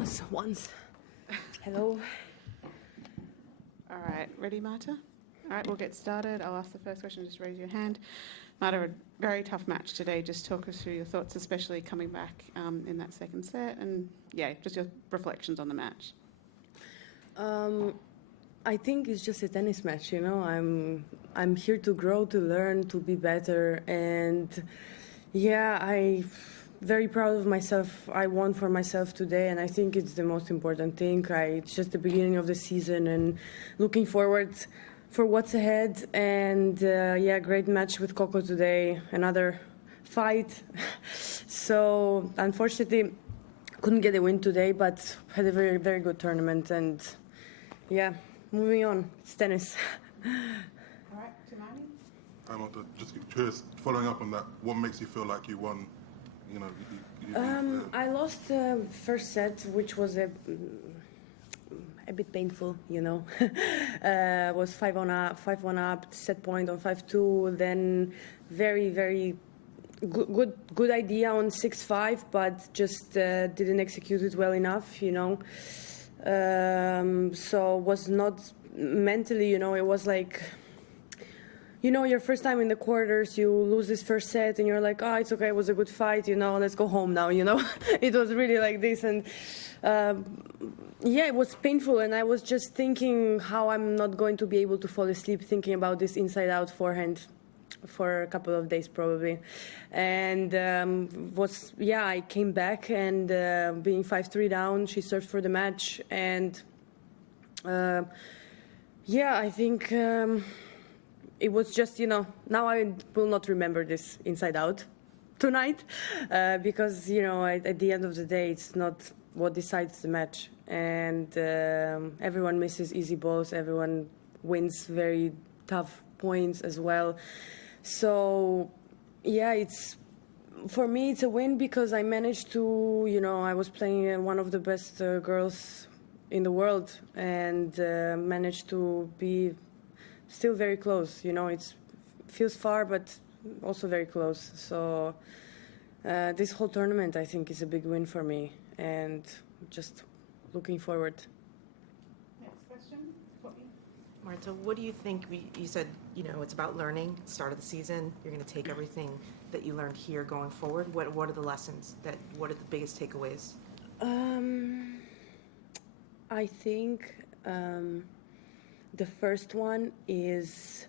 was once. Hello. All right, ready, Marta? All right, we'll get started. I'll ask the first question, just raise your hand. Marta, a very tough match today. Just talk us through your thoughts, especially coming back in that second set, and yeah, just your reflections on the match. I think it's just a tennis match, you know. I'm here to grow, to learn, to be better, and yeah, I'm very proud of myself. I won for myself today, and I think it's the most important thing. It's just the beginning of the season, and looking forward for what's ahead. And yeah, great match with Coco today. Another fight. So unfortunately, couldn't get a win today, but had a very, very good tournament. And yeah, moving on. It's tennis. All right, Timani? I'm just curious, following up on that, what makes you feel like you won? You know, I lost the first set, which was a bit painful, you know. Was 5-1 up, set point on 5-2. Then very good idea on 6-5, but just didn't execute it well enough, you know. So was not mentally, you know. It was like, you know, your first time in the quarters, you lose this first set, and you're like, oh, it's okay, it was a good fight, you know, let's go home now, you know. It was really like this, and yeah, it was painful, and I was just thinking how I'm not going to be able to fall asleep thinking about this inside-out forehand for a couple of days probably. And I came back, and being 5-3 down, she served for the match, and yeah, I think it was just, you know, now I will not remember this inside out tonight because, you know, at the end of the day, it's not what decides the match. And everyone misses easy balls. Everyone wins very tough points as well. So, yeah, for me, it's a win because I managed to, you know, I was playing one of the best girls in the world, and managed to be still very close, you know. It feels far, but also very close. So this whole tournament, I think, is a big win for me, and just looking forward. Next question, Courtney. Marta, what do you think? You said, you know, it's about learning. Start of the season, you're going to take everything that you learned here going forward. What are the lessons? What are the biggest takeaways? I think the first one is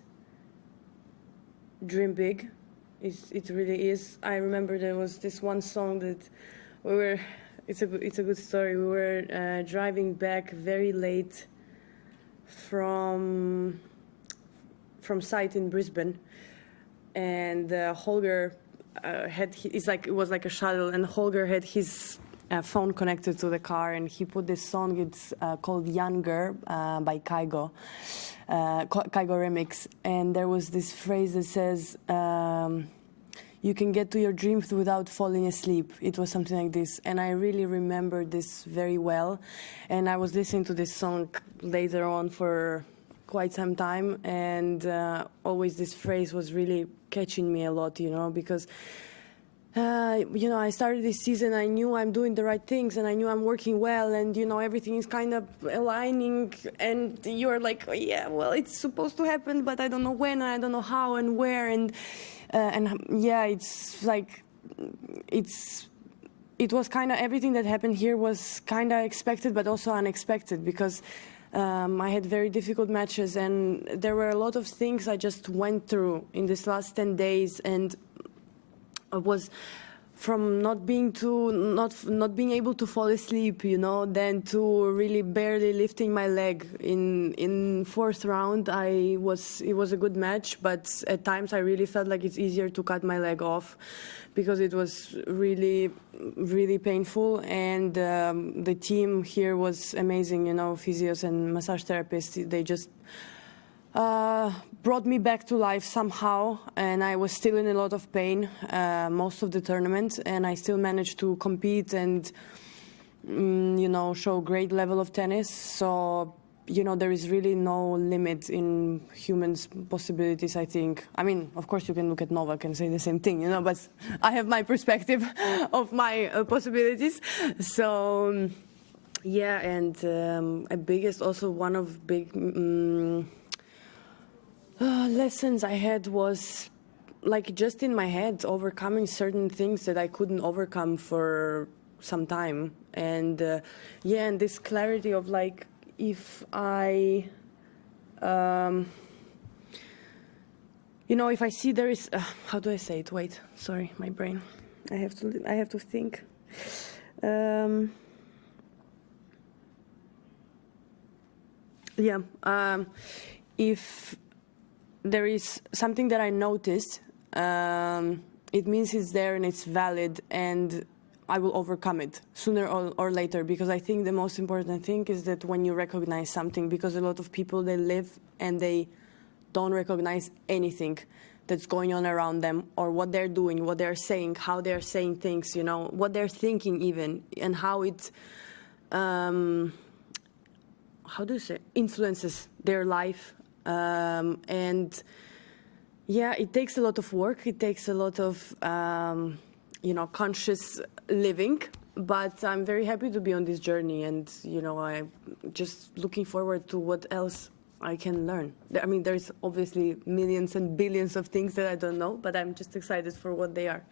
dream big. It really is. I remember there was this one song that we were. It's a good story. We were driving back very late from site in Brisbane, and Holger it was like a shuttle, and Holger had his phone connected to the car, and he put this song. It's called Younger by Kygo remix, and there was this phrase that says, you can get to your dreams without falling asleep. It was something like this, and I really remember this very well. And I was listening to this song later on for quite some time, and always this phrase was really catching me a lot, you know, because you know, I started this season, I knew I'm doing the right things, and I knew I'm working well, and, you know, everything is kind of aligning, and you're like, oh, yeah, well, it's supposed to happen, but I don't know when, and I don't know how and where, and yeah, it's like, it was kind of, everything that happened here was kind of expected, but also unexpected, because I had very difficult matches, and there were a lot of things I just went through in this last 10 days, and it was from not being able to fall asleep, you know, then to really barely lifting my leg in fourth round. It was a good match, but at times I really felt like it's easier to cut my leg off because it was really, really painful. And the team here was amazing, you know, physios and massage therapists. They just brought me back to life somehow, and I was still in a lot of pain most of the tournament, and I still managed to compete and you know, show great level of tennis. So, you know, there is really no limit in humans' possibilities, I think. I mean, of course you can look at Novak and say the same thing, you know, but I have my perspective of my possibilities. So Yeah, and a biggest, also one of big lessons I had was like just in my head, overcoming certain things that I couldn't overcome for some time. And yeah, and this clarity of like, if I, if I see there is, how do I say it? Wait, sorry, my brain. I have to think. If there is something that I noticed, it means it's there and it's valid, and I will overcome it sooner or later, because I think the most important thing is that when you recognize something, because a lot of people, they live and they don't recognize anything that's going on around them, or what they're doing, what they're saying, how they're saying things, what they're thinking even, and how it, how do you say, influences their life. And yeah, it takes a lot of work. It takes a lot of, conscious living. But I'm very happy to be on this journey, and I'm just looking forward to what else I can learn. I mean, there's obviously millions and billions of things that I don't know, but I'm just excited for what they are.